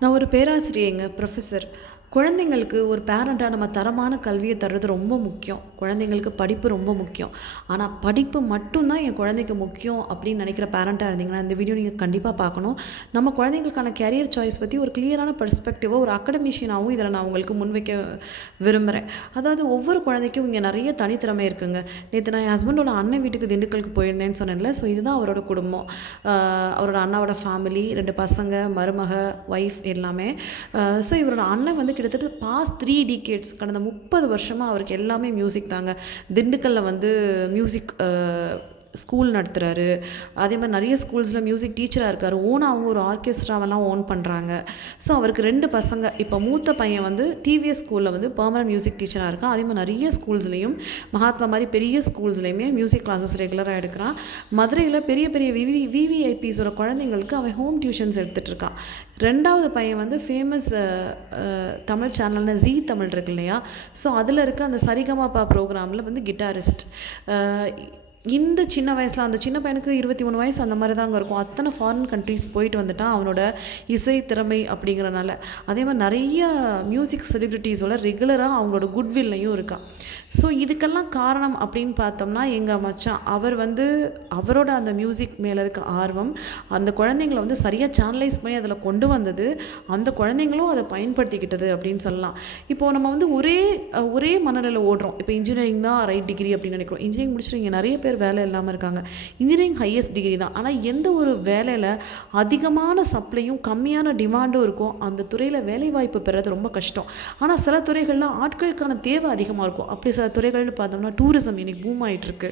நான் ஒரு பேராசிரியைங்க, ப்ரொஃபஸர். குழந்தைங்களுக்கு ஒரு பேரண்ட்டாக நம்ம தரமான கல்வியை தர்றது ரொம்ப முக்கியம். குழந்தைங்களுக்கு படிப்பு ரொம்ப முக்கியம். ஆனால் படிப்பு மட்டும்தான் என் குழந்தைக்கு முக்கியம் அப்படின்னு நினைக்கிற பேரண்ட்டாக இருந்தீங்கன்னா இந்த வீடியோ நீங்கள் கண்டிப்பாக பார்க்கணும். நம்ம குழந்தைங்களுக்கான கேரியர் சாய்ஸ் பற்றி ஒரு கிளியரான பெர்ஸ்பெக்டிவாக ஒரு அகடமிஷியனாகவும் இதில் நான் உங்களுக்கு முன்வைக்க விரும்புகிறேன். அதாவது ஒவ்வொரு குழந்தைக்கும் இங்கே நிறைய தனித்திறமை இருக்குங்க. நேற்று நான் என் ஹஸ்பண்டோட அண்ணன் வீட்டுக்கு திண்டுக்கலுக்கு போயிருந்தேன்னு சொன்னேன்ல. ஸோ இதுதான் அவரோட குடும்பம். அவரோட அண்ணாவோட ஃபேமிலி, 2 பசங்க, மருமக, ஒய்ஃப் எல்லாமே. ஸோ இவரோட அண்ணன் வந்து கிட்டத்தட்ட பாஸ்ட் 3 டிகேட்ஸ் கடந்த 30 வருஷமாக அவருக்கு எல்லாமே மியூசிக் தாங்க. திண்டுக்கல்லில் வந்து மியூசிக் ஸ்கூல் நடத்துகிறாரு. அதே மாதிரி நிறைய ஸ்கூல்ஸில் மியூசிக் டீச்சராக இருக்கார். ஓனாக அவங்க ஒரு ஆர்கெஸ்ட்ராவெல்லாம் ஓன் பண்ணுறாங்க. ஸோ அவருக்கு 2 பசங்க. இப்போ மூத்த பையன் வந்து டிவிஎஸ் ஸ்கூலில் வந்து பெர்மனன்ட் மியூசிக் டீச்சராக இருக்கான். அதே மாதிரி நிறைய ஸ்கூல்ஸ்லேயும் மகாத்மா மாதிரி பெரிய ஸ்கூல்ஸ்லேயுமே மியூசிக் கிளாஸஸ் ரெகுலராக எடுக்கிறான். மதுரையில் பெரிய பெரிய விவிஐபிஸோட குழந்தைங்களுக்கு அவன் ஹோம் டியூஷன்ஸ் எடுத்துகிட்டு இருக்கான். 2வது பையன் வந்து ஃபேமஸ் தமிழ் சேனல்னு ஜீ தமிழ் இருக்கு இல்லையா, ஸோ அதில் இருக்க அந்த சரிகமாப்பா ப்ரோக்ராமில் வந்து கிட்டாரிஸ்ட். இந்த சின்ன வயசில் அந்த சின்ன பையனுக்கு 23 வயசு அந்த மாதிரி தாங்க இருக்கும். அத்தனை ஃபாரின் கண்ட்ரீஸ் போயிட்டு வந்துட்டான் அவனோட இசை திறமை அப்படிங்கிறனால. அதே மாதிரி நிறைய மியூசிக் செலிப்ரிட்டிஸோட ரெகுலராக அவங்களோட குட்வில்லையும் இருக்கான். ஸோ இதுக்கெல்லாம் காரணம் அப்படின்னு பார்த்தோம்னா எங்கள் மச்சான். அவர் வந்து அவரோட அந்த மியூசிக் மேலே இருக்க ஆர்வம் அந்த குழந்தைங்களை வந்து சரியாக சேனலைஸ் பண்ணி அதில் கொண்டு வந்தது, அந்த குழந்தைங்களும் அதை பயன்படுத்திக்கிட்டது அப்படின்னு சொல்லலாம். இப்போது நம்ம வந்து ஒரே மனநிலையில் ஓடுறோம். இப்போ இன்ஜினியரிங் தான் ரைட் டிகிரி அப்படின்னு நினைக்கிறோம். இன்ஜினியரிங் முடிச்சுட்டு இங்கே நிறைய பேர் வேலை இல்லாமல் இருக்காங்க. இன்ஜினியரிங் ஹையஸ்ட் டிகிரி தான். ஆனால் எந்த ஒரு வேலையில் அதிகமான சப்ளையும் கம்மியான டிமாண்டும் இருக்கும் அந்த துறையில் வேலைவாய்ப்பு பெறது ரொம்ப கஷ்டம். ஆனால் சில துறைகளில் ஆட்களுக்கான தேவை அதிகமாக இருக்கும். அப்படி சில துறைகள்னு பார்த்தோம்னா டூரிசம் இன்றைக்கி பூம் ஆகிட்டுருக்கு.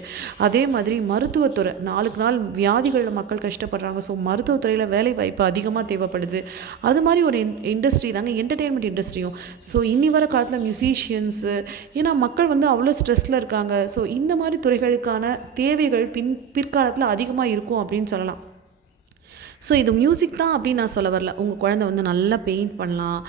அதே மாதிரி மருத்துவத்துறை, நாளுக்கு நாள் வியாதிகளில் மக்கள் கஷ்டப்படுறாங்க. ஸோ மருத்துவத்துறையில் வேலை வாய்ப்பு அதிகமாக தேவைப்படுது. அது மாதிரி ஒரு இண்டஸ்ட்ரி தாங்க என்டர்டெயின்மெண்ட் இண்டஸ்ட்ரியும். ஸோ இனி வர காலத்தில் மியூசிஷியன்ஸு, ஏன்னா மக்கள் வந்து அவ்வளோ ஸ்ட்ரெஸ்ஸில் இருக்காங்க. ஸோ இந்த மாதிரி துறைகளுக்கான தேவைகள் பிற்காலத்தில் அதிகமாக இருக்கும் அப்படின்னு சொல்லலாம். ஸோ இது மியூசிக் தான் அப்படின்னு நான் சொல்ல வரல. உங்கள் குழந்தை வந்து நல்லா பெயிண்ட் பண்ணலாம்,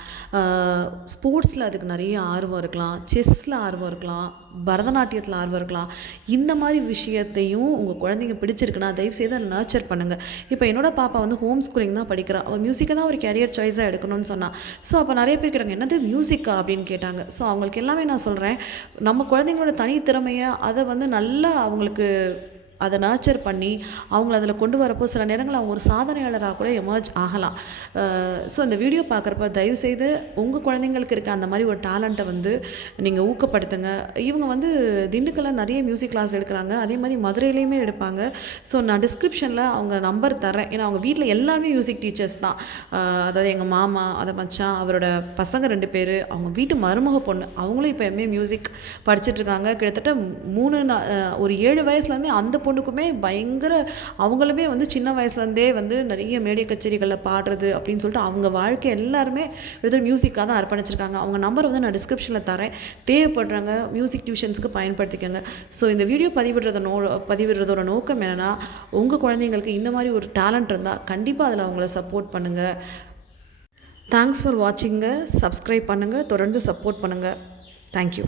ஸ்போர்ட்ஸில் அதுக்கு நிறைய ஆர்வம் இருக்கலாம், செஸ்ஸில் ஆர்வம் இருக்கலாம், பரதநாட்டியத்தில் ஆர்வம் இருக்கலாம். இந்த மாதிரி விஷயத்தையும் உங்கள் குழந்தைங்க பிடிச்சிருக்குன்னா தயவுசெய்து அதை நர்ச்சர் பண்ணுங்கள். இப்போ என்னோட பாப்பா வந்து ஹோம் ஸ்கூலிங் தான் படிக்கிறா. அவள் மியூசிக்கை தான் ஒரு கேரியர் சாய்ஸாக எடுக்கணும்னு சொன்னான். ஸோ அப்போ நிறைய பேர் கேட்டாங்க, என்னது மியூசிக்கா அப்படின்னு கேட்டாங்க. ஸோ அவங்களுக்கு எல்லாமே நான் சொல்கிறேன், நம்ம குழந்தைங்களோட தனித்திறமையை அதை வந்து நல்லா அவங்களுக்கு அதை நர்ச்சர் பண்ணி அவங்கள அதில் கொண்டு வரப்போ சில நேரங்கள் அவங்க ஒரு சாதனையாளராக கூட எமர்ஜ் ஆகலாம். ஸோ இந்த வீடியோ பார்க்குறப்ப தயவுசெய்து உங்கள் குழந்தைங்களுக்கு இருக்க அந்த மாதிரி ஒரு டேலண்ட்டை வந்து நீங்கள் ஊக்கப்படுத்துங்க. இவங்க வந்து திண்டுக்கல்லில் நிறைய மியூசிக் கிளாஸ் எடுக்கிறாங்க. அதே மாதிரி மதுரையிலையுமே எடுப்பாங்க. ஸோ நான் டிஸ்கிரிப்ஷனில் அவங்க நம்பர் தரேன். ஏன்னா அவங்க வீட்டில் எல்லாருமே மியூசிக் டீச்சர்ஸ் தான். அதாவது எங்கள் மாமா, அதை மச்சான், அவரோட பசங்க 2 பேர், அவங்க வீட்டு மருமக பொண்ணு, அவங்களும் இப்போ எம்ஏ மியூசிக் படிச்சுட்ருக்காங்க. கிட்டத்தட்ட ஒரு 7 வயசுலேருந்தே அந்த பொண்ணுக்குமே பயங்கர, அவங்களுமே வந்து சின்ன வயசுலேருந்தே வந்து நிறைய மேடை கச்சேரிகளில் பாடுறது அப்படின்னு சொல்லிட்டு அவங்க வாழ்க்கை எல்லாருமே மியூசிக்காக தான் அர்ப்பணிச்சிருக்காங்க. அவங்க நம்பர் வந்து நான் டிஸ்கிரிப்ஷனில் தரேன். தேவைப்படுறாங்க மியூசிக் டியூஷன்ஸுக்கு பயன்படுத்திக்கோங்க. ஸோ இந்த வீடியோ பதிவிடுறதோட நோக்கம் என்னென்னா, உங்கள் குழந்தைங்களுக்கு இந்த மாதிரி ஒரு டேலண்ட் இருந்தால் கண்டிப்பாக அதில் அவங்கள சப்போர்ட் பண்ணுங்கள். Thanks for வாட்சிங்க. சப்ஸ்கிரைப் பண்ணுங்கள், தொடர்ந்து சப்போர்ட் பண்ணுங்கள். தேங்க்யூ.